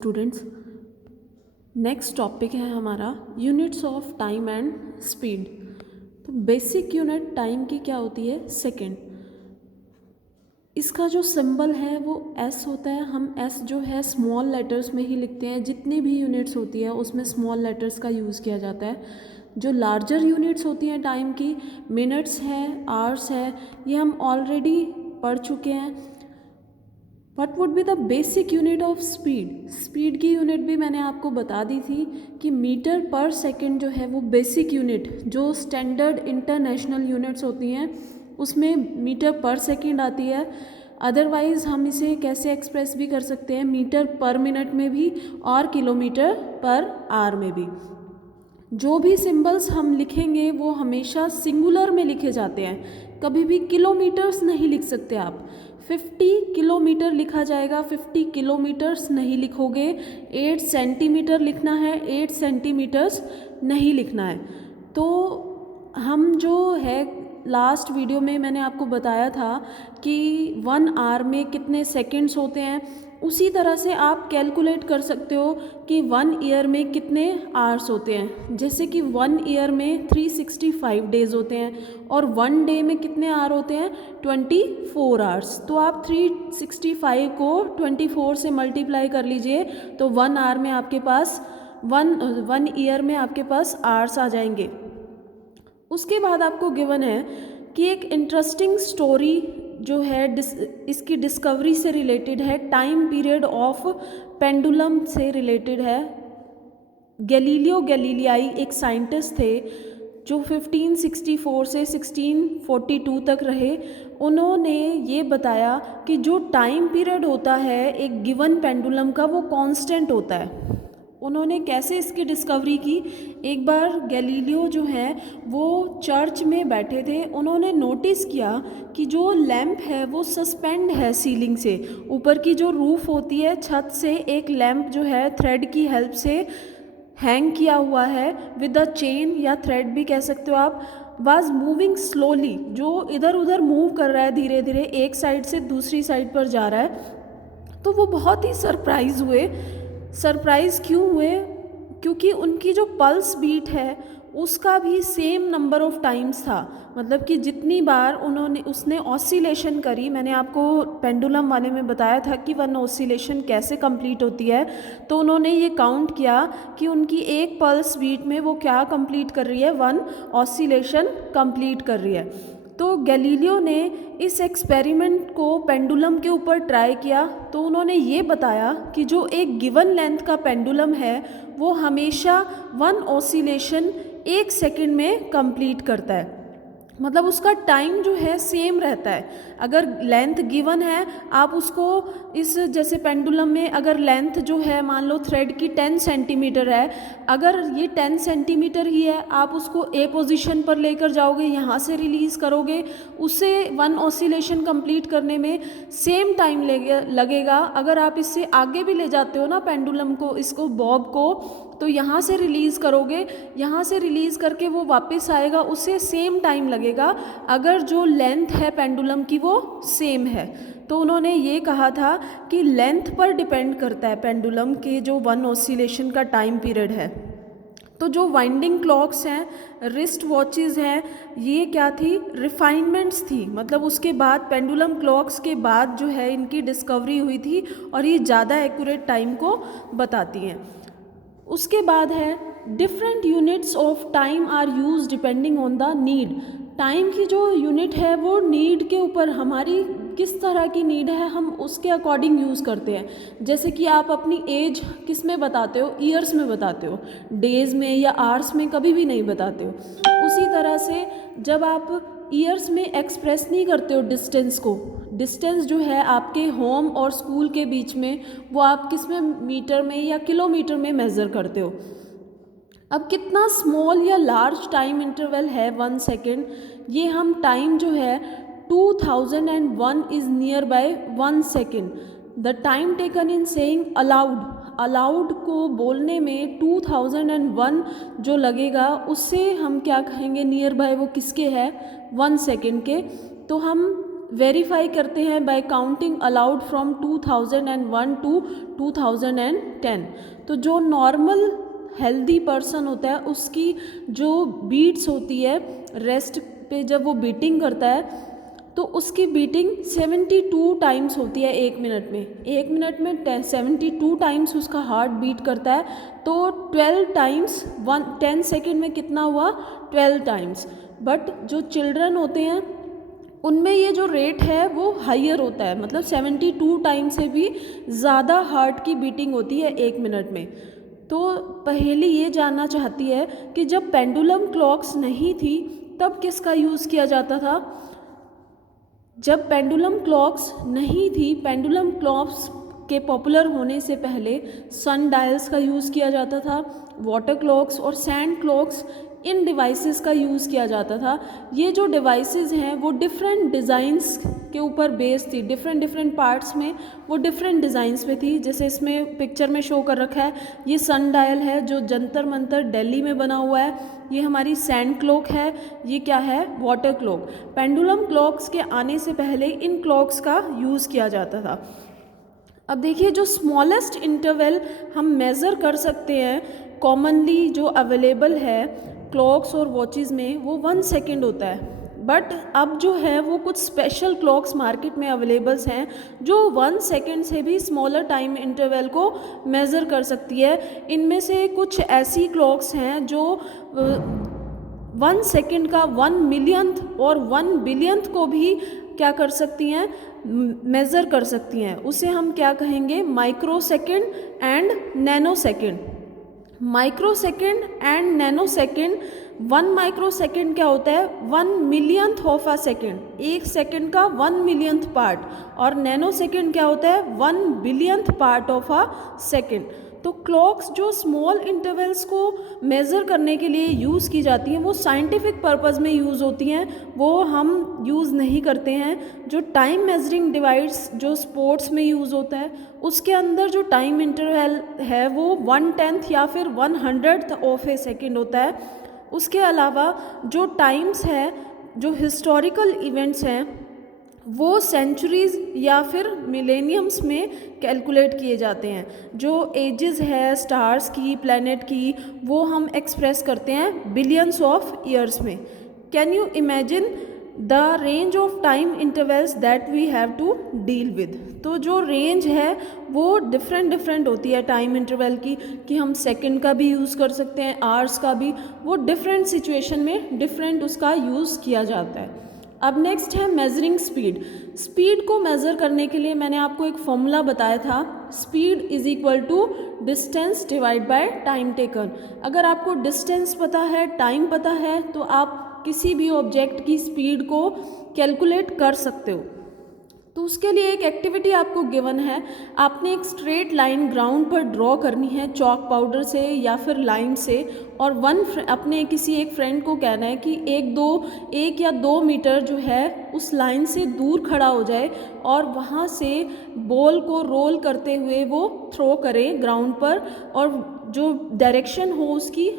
Students, next topic है हमारा units of time and speed. तो बेसिक यूनिट टाइम की क्या होती है? सेकेंड। इसका जो सिंबल है वो एस होता है। हम एस जो है स्मॉल लेटर्स में ही लिखते हैं। जितनी भी यूनिट्स होती है उसमें स्मॉल लेटर्स का यूज़ किया जाता है। जो लार्जर यूनिट्स होती हैं टाइम की, मिनट्स है, आवर्स है, ये हम ऑलरेडी पढ़ चुके हैं। What would be the basic unit of speed? Speed की यूनिट भी मैंने आपको बता दी थी कि मीटर पर सेकेंड जो है वो बेसिक यूनिट, जो स्टैंडर्ड इंटरनेशनल यूनिट्स होती हैं उसमें मीटर पर सेकेंड आती है। अदरवाइज़ हम इसे कैसे एक्सप्रेस भी कर सकते हैं, मीटर पर मिनट में भी और किलोमीटर पर आवर में भी। जो भी सिंबल्स हम लिखेंगे वो हमेशा सिंगुलर में लिखे जाते हैं, कभी भी किलोमीटर्स नहीं लिख सकते आप। 50 किलोमीटर लिखा जाएगा, 50 किलोमीटर्स नहीं लिखोगे। 8 सेंटीमीटर लिखना है, 8 सेंटीमीटर्स नहीं लिखना है। तो हम जो है लास्ट वीडियो में मैंने आपको बताया था कि 1 आवर में कितने सेकंड्स होते हैं, उसी तरह से आप कैलकुलेट कर सकते हो कि 1 ईयर में कितने आवर्स होते हैं। जैसे कि 1 ईयर में 365 डेज़ होते हैं और 1 डे में कितने आवर होते हैं? 24 आवर्स। तो आप 365 को 24 से मल्टीप्लाई कर लीजिए तो 1 आवर में आपके पास 1 ईयर में आपके पास आवर्स आ जाएंगे। उसके बाद आपको गिवन है कि एक इंटरेस्टिंग स्टोरी जो है इसकी डिस्कवरी से रिलेटेड है, टाइम पीरियड ऑफ पेंडुलम से रिलेटेड है। गैलीलियो गैलीलियाई एक साइंटिस्ट थे जो 1564 से 1642 तक रहे। उन्होंने ये बताया कि जो टाइम पीरियड होता है एक गिवन पेंडुलम का वो कांस्टेंट होता है। उन्होंने कैसे इसकी डिस्कवरी की? एक बार गैलीलियो जो है वो चर्च में बैठे थे। उन्होंने नोटिस किया कि जो लैंप है वो सस्पेंड है सीलिंग से। ऊपर की जो रूफ होती है, छत से एक लैंप जो है थ्रेड की हेल्प से हैंग किया हुआ है, विद अ चेन या थ्रेड भी कह सकते हो आप। वाज मूविंग स्लोली, जो इधर उधर मूव कर रहा है धीरे धीरे, एक साइड से दूसरी साइड पर जा रहा है। तो वो बहुत ही सरप्राइज हुए। सरप्राइज़ क्यों हुए? क्योंकि उनकी जो पल्स बीट है उसका भी सेम नंबर ऑफ टाइम्स था। मतलब कि जितनी बार उसने ऑसिलेशन करी, मैंने आपको पेंडुलम वाले में बताया था कि वन ऑसिलेशन कैसे कंप्लीट होती है। तो उन्होंने ये काउंट किया कि उनकी एक पल्स बीट में वो क्या कंप्लीट कर रही है, 1 ऑसिलेशन कंप्लीट कर रही है। तो गैलीलियो ने इस एक्सपेरिमेंट को पेंडुलम के ऊपर ट्राई किया। तो उन्होंने ये बताया कि जो एक गिवन लेंथ का पेंडुलम है वो हमेशा 1 ऑसिलेशन 1 सेकंड में कंप्लीट करता है। मतलब उसका टाइम जो है सेम रहता है। अगर लेंथ गिवन है, आप उसको इस जैसे पेंडुलम में अगर लेंथ जो है मान लो थ्रेड की 10 सेंटीमीटर है, अगर ये 10 सेंटीमीटर ही है, आप उसको ए पोजीशन पर लेकर जाओगे, यहाँ से रिलीज़ करोगे, उसे 1 ऑसिलेशन कंप्लीट करने में सेम टाइम लगेगा। अगर आप इससे आगे भी ले जाते हो ना पेंडुलम को, इसको बॉब को, तो यहाँ से रिलीज़ करोगे, यहाँ से रिलीज़ करके वो वापस आएगा, उससे सेम टाइम लगेगा अगर जो लेंथ है पेंडुलम की वो सेम है। तो उन्होंने ये कहा था कि लेंथ पर डिपेंड करता है पेंडुलम के जो 1 ऑसिलेशन का टाइम पीरियड है। तो जो वाइंडिंग क्लॉक्स हैं, रिस्ट वॉचेस हैं, ये क्या थी? रिफाइनमेंट्स थी। मतलब उसके बाद पेंडुलम क्लॉक्स के बाद जो है इनकी डिस्कवरी हुई थी और ये ज़्यादा एक्यूरेट टाइम को बताती हैं। उसके बाद है different units of time are use depending on the need. Time की जो यूनिट है वो नीड के ऊपर, हमारी किस तरह की नीड है हम उसके अकॉर्डिंग यूज़ करते हैं। जैसे कि आप अपनी एज किस में बताते हो? ईयर्स में बताते हो, डेज़ में या आवर्स में कभी भी नहीं बताते हो। उसी तरह से जब आप ईयर्स में एक्सप्रेस नहीं करते हो डिस्टेंस को, डिस्टेंस जो है आपके होम और स्कूल के बीच में, वो आप किस में, मीटर में या किलोमीटर में मेज़र करते हो। अब कितना स्मॉल या लार्ज टाइम इंटरवल है 1 सेकेंड, ये हम टाइम जो है 2001 is near by 1 second. The time taken in saying allowed, allowed को बोलने में 2001 जो लगेगा उससे हम क्या कहेंगे, नियर बाय वो किसके है? 1 सेकेंड के। तो हम वेरीफाई करते हैं by counting aloud from 2001 to 2010। तो जो नॉर्मल हेल्दी पर्सन होता है उसकी जो बीट्स होती है रेस्ट पे, जब वो बीटिंग करता है तो उसकी बीटिंग 72 टाइम्स होती है 1 मिनट में। 1 मिनट में 72 टाइम्स उसका हार्ट बीट करता है। तो 12 टाइम्स 10 सेकेंड में कितना हुआ, 12 टाइम्स। बट जो चिल्ड्रन होते हैं उनमें ये जो रेट है वो हायर होता है, मतलब 72 टाइम से भी ज़्यादा हार्ट की बीटिंग होती है 1 मिनट में। तो पहेली ये जानना चाहती है कि जब पेंडुलम क्लॉक्स नहीं थी तब किसका यूज़ किया जाता था। जब पेंडुलम क्लॉक्स नहीं थी, पेंडुलम क्लॉक्स के पॉपुलर होने से पहले सन डायल्स का यूज़ किया जाता था, वाटर क्लॉक्स और सैंड क्लॉक्स, इन डिवाइसेस का यूज़ किया जाता था। ये जो डिवाइसेस हैं वो डिफरेंट डिज़ाइंस के ऊपर बेस थी, डिफरेंट डिफरेंट पार्ट्स में वो डिफरेंट डिज़ाइंस पे थी। जैसे इसमें पिक्चर में शो कर रखा है, ये सन डायल है जो जंतर मंतर दिल्ली में बना हुआ है। ये हमारी सैंड क्लॉक है, ये क्या है, वाटर क्लॉक। पेंडुलम क्लॉक्स के आने से पहले इन क्लॉक्स का यूज़ किया जाता था। अब देखिए, जो स्मॉलेस्ट इंटरवल हम मेज़र कर सकते हैं कॉमनली जो अवेलेबल है क्लॉक्स और वॉचेस में, वो 1 सेकेंड होता है। बट अब जो है वो कुछ स्पेशल क्लॉक्स मार्केट में अवेलेबल्स हैं जो 1 सेकेंड से भी स्मॉलर टाइम इंटरवल को मेज़र कर सकती है। इनमें से कुछ ऐसी क्लॉक्स हैं जो 1 सेकेंड का 1 मिलियंथ और 1 बिलियंथ को भी क्या कर सकती हैं, मेज़र कर सकती हैं। उसे हम क्या कहेंगे, micro second and nano second. Micro second and nano second. 1 micro second क्या होता है, 1 millionth of a second, 1 second का 1 मिलियंथ पार्ट। और नैनो सेकेंड क्या होता है, 1 billionth part of a second. तो क्लॉक्स जो स्मॉल इंटरवल्स को मेज़र करने के लिए यूज़ की जाती हैं वो साइंटिफिक पर्पस में यूज़ होती हैं, वो हम यूज़ नहीं करते हैं। जो टाइम मेजरिंग डिवाइस जो स्पोर्ट्स में यूज़ होता है उसके अंदर जो टाइम इंटरवल है वो 1/10 या फिर 1/100 ऑफ ए सेकेंड होता है। उसके अलावा जो टाइम्स है, जो हिस्टोरिकल इवेंट्स हैं, वो सेंचुरीज़ या फिर मिलेनियम्स में कैलकुलेट किए जाते हैं। जो एजेस है स्टार्स की, प्लैनेट की, वो हम एक्सप्रेस करते हैं बिलियंस ऑफ ईयर्स में। Can you imagine the range of time intervals that we have to deal with. तो जो रेंज है वो डिफरेंट होती है टाइम इंटरवल की, कि हम सेकंड का भी यूज़ कर सकते हैं, आवर्स का भी, वो डिफरेंट सिचुएशन में डिफरेंट उसका यूज़ किया जाता है। अब नेक्स्ट है मेजरिंग स्पीड। स्पीड को मेज़र करने के लिए मैंने आपको एक फॉर्मूला बताया था, speed is equal to distance divide by time taken. अगर आपको डिस्टेंस पता है, टाइम पता है, तो आप किसी भी ऑब्जेक्ट की स्पीड को कैलकुलेट कर सकते हो। तो उसके लिए एक एक्टिविटी आपको गिवन है, आपने एक स्ट्रेट लाइन ग्राउंड पर ड्रॉ करनी है चॉक पाउडर से या फिर लाइन से, और अपने किसी एक फ्रेंड को कहना है कि 1 या 2 मीटर जो है उस लाइन से दूर खड़ा हो जाए और वहाँ से बॉल को रोल करते हुए वो थ्रो करे ग्राउंड पर, और जो डायरेक्शन हो उसकी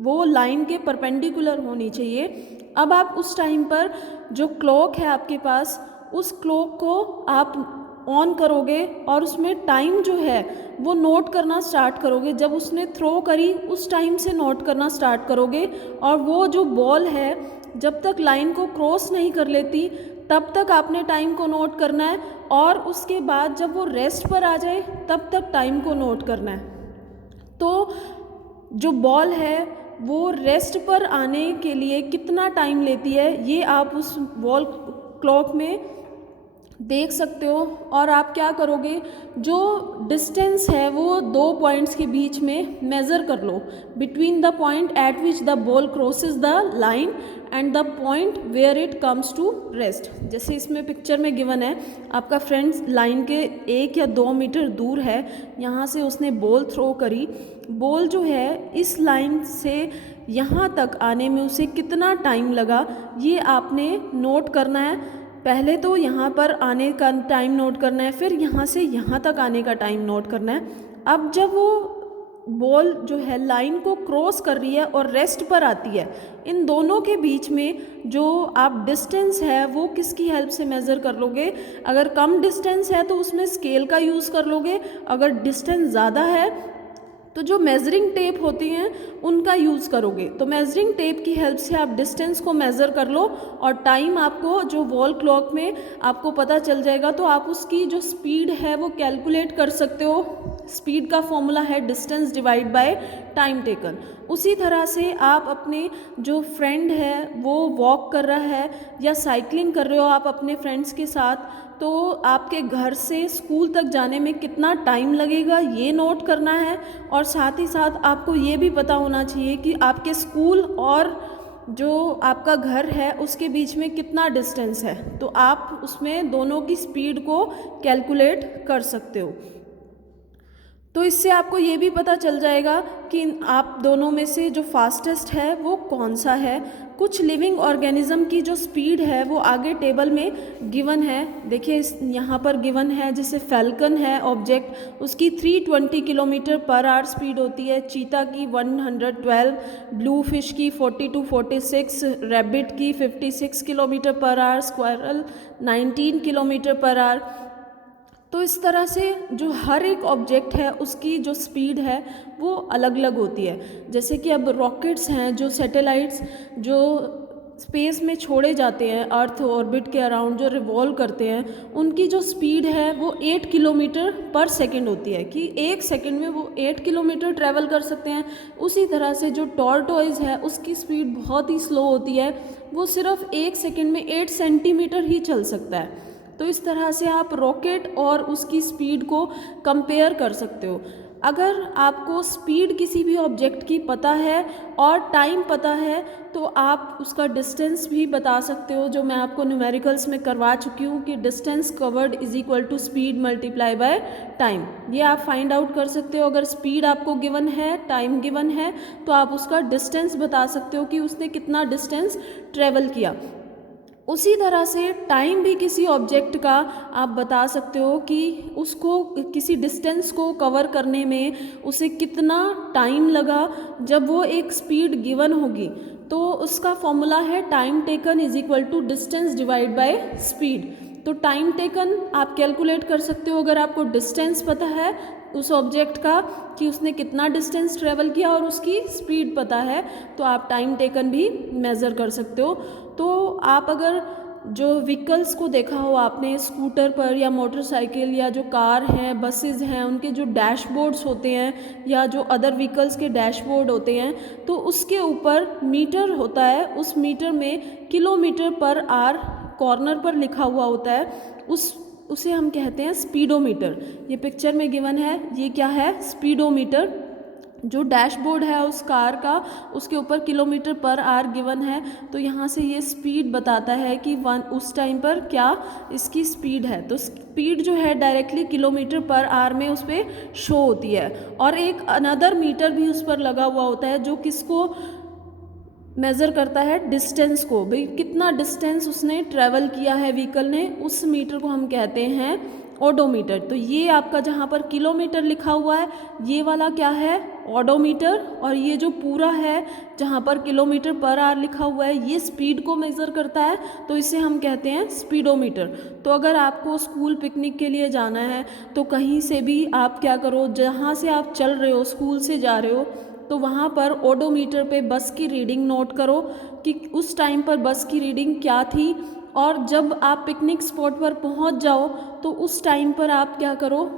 वो लाइन के परपेंडिकुलर होनी चाहिए। अब आप उस टाइम पर जो क्लॉक है आपके पास, उस क्लॉक को आप ऑन करोगे और उसमें टाइम जो है वो नोट करना स्टार्ट करोगे। जब उसने थ्रो करी उस टाइम से नोट करना स्टार्ट करोगे, और वो जो बॉल है जब तक लाइन को क्रॉस नहीं कर लेती तब तक आपने टाइम को नोट करना है, और उसके बाद जब वो रेस्ट पर आ जाए तब तक टाइम को नोट करना है। तो जो बॉल है वो रेस्ट पर आने के लिए कितना टाइम लेती है ये आप उस वॉल क्लॉक में देख सकते हो। और आप क्या करोगे, जो डिस्टेंस है वो 2 पॉइंट्स के बीच में मेज़र कर लो, between the point at which the ball crosses the line and the point where it comes to rest. जैसे इसमें पिक्चर में गिवन है, आपका फ्रेंड लाइन के 1 या 2 मीटर दूर है, यहाँ से उसने बॉल थ्रो करी, बॉल जो है इस लाइन से यहाँ तक आने में उसे कितना टाइम लगा ये आपने नोट करना है। पहले तो यहाँ पर आने का टाइम नोट करना है, फिर यहाँ से यहाँ तक आने का टाइम नोट करना है। अब जब वो बॉल जो है लाइन को क्रॉस कर रही है और रेस्ट पर आती है, इन दोनों के बीच में जो आप डिस्टेंस है वो किसकी हेल्प से मेज़र कर लोगे? अगर कम डिस्टेंस है तो उसमें स्केल का यूज़ कर लोगे, अगर डिस्टेंस ज़्यादा है तो जो मेज़रिंग टेप होती हैं उनका यूज़ करोगे। तो मेज़रिंग टेप की हेल्प से आप डिस्टेंस को मेज़र कर लो और टाइम आपको जो वॉल क्लॉक में आपको पता चल जाएगा, तो आप उसकी जो स्पीड है वो कैलकुलेट कर सकते हो। स्पीड का फॉर्मूला है distance divide by time taken. उसी तरह से आप अपने जो फ्रेंड है वो वॉक कर रहा है या साइकिलिंग कर रहे हो आप अपने फ्रेंड्स के साथ, तो आपके घर से स्कूल तक जाने में कितना टाइम लगेगा ये नोट करना है। और साथ ही साथ आपको ये भी पता होना चाहिए कि आपके स्कूल और जो आपका घर है उसके बीच में कितना डिस्टेंस है, तो आप उसमें दोनों की स्पीड को कैलकुलेट कर सकते हो। तो इससे आपको ये भी पता चल जाएगा कि आप दोनों में से जो फास्टेस्ट है वो कौन सा है। कुछ लिविंग ऑर्गेनिज्म की जो स्पीड है वो आगे टेबल में गिवन है। देखिए यहाँ पर गिवन है, जैसे फैल्कन है ऑब्जेक्ट, उसकी 320 किलोमीटर पर आवर स्पीड होती है, चीता की 112, ब्लू फिश की 42 46, रैबिट की 56 kilometre per hour, squirrel 19 kilometre per hour. तो इस तरह से जो हर एक ऑब्जेक्ट है उसकी जो स्पीड है वो अलग अलग होती है। जैसे कि अब रॉकेट्स हैं, जो सैटेलाइट्स जो स्पेस में छोड़े जाते हैं अर्थ ऑर्बिट के अराउंड जो रिवॉल्व करते हैं, उनकी जो स्पीड है वो 8 किलोमीटर पर सेकंड होती है, कि 1 सेकंड में वो 8 किलोमीटर ट्रैवल कर सकते हैं। उसी तरह से जो टॉर्टोइज है उसकी स्पीड बहुत ही स्लो होती है, वो सिर्फ 1 सेकंड में 8 सेंटीमीटर ही चल सकता है। तो इस तरह से आप रॉकेट और उसकी स्पीड को कंपेयर कर सकते हो। अगर आपको स्पीड किसी भी ऑब्जेक्ट की पता है और टाइम पता है तो आप उसका डिस्टेंस भी बता सकते हो, जो मैं आपको न्यूमेरिकल्स में करवा चुकी हूँ कि distance covered is equal to speed multiply by time. ये आप फाइंड आउट कर सकते हो। अगर स्पीड आपको गिवन है, टाइम गिवन है, तो आप उसका डिस्टेंस बता सकते हो कि उसने कितना डिस्टेंस ट्रेवल किया। उसी तरह से टाइम भी किसी ऑब्जेक्ट का आप बता सकते हो कि उसको किसी डिस्टेंस को कवर करने में उसे कितना टाइम लगा। जब वो एक स्पीड गिवन होगी तो उसका फॉर्मूला है time taken is equal to distance divide by speed. तो टाइम टेकन आप कैलकुलेट कर सकते हो अगर आपको डिस्टेंस पता है उस ऑब्जेक्ट का कि उसने कितना डिस्टेंस ट्रेवल किया और उसकी स्पीड पता है, तो आप टाइम टेकन भी मेज़र कर सकते हो। तो आप अगर जो व्हीकल्स को देखा हो आपने स्कूटर पर या मोटरसाइकिल या जो कार हैं, बसेस हैं, उनके जो डैशबोर्ड्स होते हैं या जो अदर व्हीकल्स के डैशबोर्ड होते हैं, तो उसके ऊपर मीटर होता है, उस मीटर में किलोमीटर पर आवर कॉर्नर पर लिखा हुआ होता है, उसे हम कहते हैं स्पीडोमीटर। ये पिक्चर में गिवन है, ये क्या है? स्पीडोमीटर। जो डैशबोर्ड है उस कार का, उसके ऊपर किलोमीटर पर आवर गिवन है, तो यहाँ से ये स्पीड बताता है कि उस टाइम पर क्या इसकी स्पीड है। तो स्पीड जो है डायरेक्टली किलोमीटर पर आवर में उस पर शो होती है। और एक अनदर मीटर भी उस पर लगा हुआ होता है जो किसको मेज़र करता है? डिस्टेंस को। भाई कितना डिस्टेंस उसने ट्रैवल किया है व्हीकल ने, उस मीटर को हम कहते हैं ओडोमीटर। तो ये आपका जहाँ पर किलोमीटर लिखा हुआ है ये वाला क्या है? ओडोमीटर। और ये जो पूरा है जहाँ पर किलोमीटर पर आवर लिखा हुआ है ये स्पीड को मेज़र करता है, तो इसे हम कहते हैं स्पीडोमीटर। तो अगर आपको स्कूल पिकनिक के लिए जाना है तो कहीं से भी आप क्या करो, जहाँ से आप चल रहे हो, स्कूल से जा रहे हो, तो वहाँ पर ओडोमीटर पे बस की रीडिंग नोट करो कि उस टाइम पर बस की रीडिंग क्या थी। और जब आप पिकनिक स्पॉट पर पहुँच जाओ तो उस टाइम पर आप क्या करो,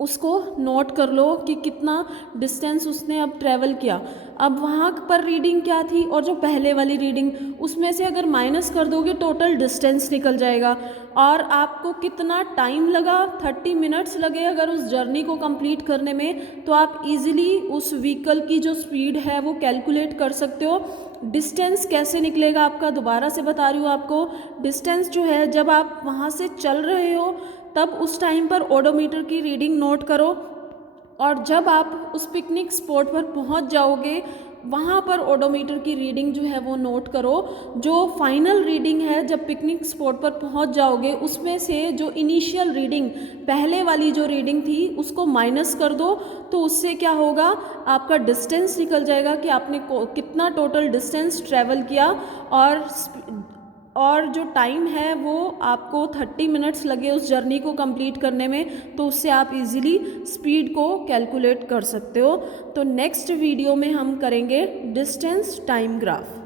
उसको नोट कर लो कि कितना डिस्टेंस उसने अब ट्रैवल किया। अब वहाँ पर रीडिंग क्या थी और जो पहले वाली रीडिंग, उसमें से अगर माइनस कर दोगे टोटल डिस्टेंस निकल जाएगा। और आपको कितना टाइम लगा, 30 मिनट्स लगे अगर उस जर्नी को कंप्लीट करने में, तो आप इजीली उस व्हीकल की जो स्पीड है वो कैलकुलेट कर सकते हो। डिस्टेंस कैसे निकलेगा आपका, दोबारा से बता रही हूँ आपको। डिस्टेंस जो है जब आप वहाँ से चल रहे हो तब उस टाइम पर ओडोमीटर की रीडिंग नोट करो और जब आप उस पिकनिक स्पॉट पर पहुंच जाओगे, वहाँ पर ओडोमीटर की रीडिंग जो है वो नोट करो। जो फाइनल रीडिंग है जब पिकनिक स्पॉट पर पहुंच जाओगे, उसमें से जो इनिशियल रीडिंग, पहले वाली जो रीडिंग थी, उसको माइनस कर दो। तो उससे क्या होगा, आपका डिस्टेंस निकल जाएगा कि आपने कितना टोटल डिस्टेंस ट्रैवल किया। और जो टाइम है वो आपको 30 मिनट्स लगे उस जर्नी को कंप्लीट करने में, तो उससे आप इजीली स्पीड को कैलकुलेट कर सकते हो। तो नेक्स्ट वीडियो में हम करेंगे डिस्टेंस टाइम ग्राफ।